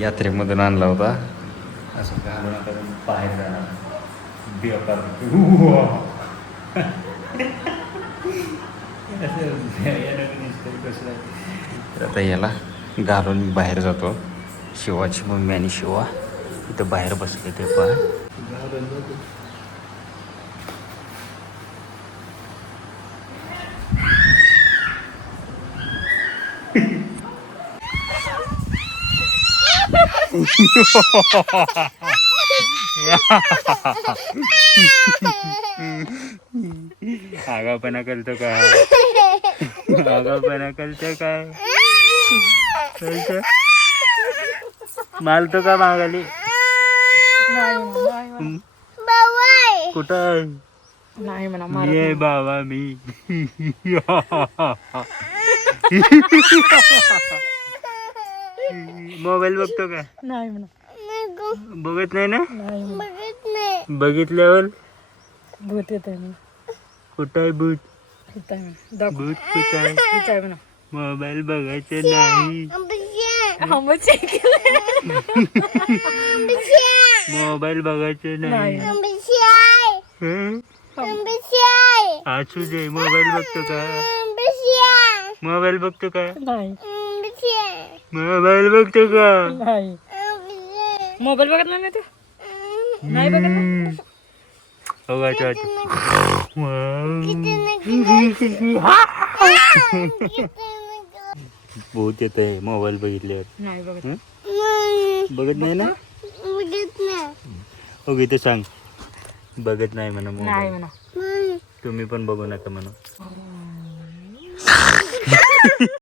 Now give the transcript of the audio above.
यात्रेमधून आणला होता. असं घालून आता बाहेर जाणार बेकार. आता याला घालून मी बाहेर जातो. शिवाची मम्मी आणि शिवा इथं बाहेर बसले ते पण घालून जातो. आगापणा करतो का? आगापणा करतो काय? मालतो का मागाली? कुठं नाही म्हणा ये बाबा मी. मोबाईल बघतो का? नाही म्हणा बघत नाही ना? नाही बघितल्यावर भूत येत आहे म्हणा. कुठं आहे भूत? येत आहे म्हणा. दाखव. भूत कुठं आहे? येत आहे म्हणा. मोबाईल बघायचं नाही. मोबाईल बघायचं नाही. हं? असू दे. मोबाईल बघतो का? मोबाईल बघतो का? नाही मोबाईल बघतो का? नाही मोबाईल बघत नाही ना तू? नाही बघत ना? बघायचं. भूत येत आहे मोबाईल बघितल्यावर. नाही बघत. हं? बघत नाही ना? ओके ते सांग. बघत नाही म्हणा नाही मोबाईल. म्हणा. तुम्ही पण बघू नका म्हणा.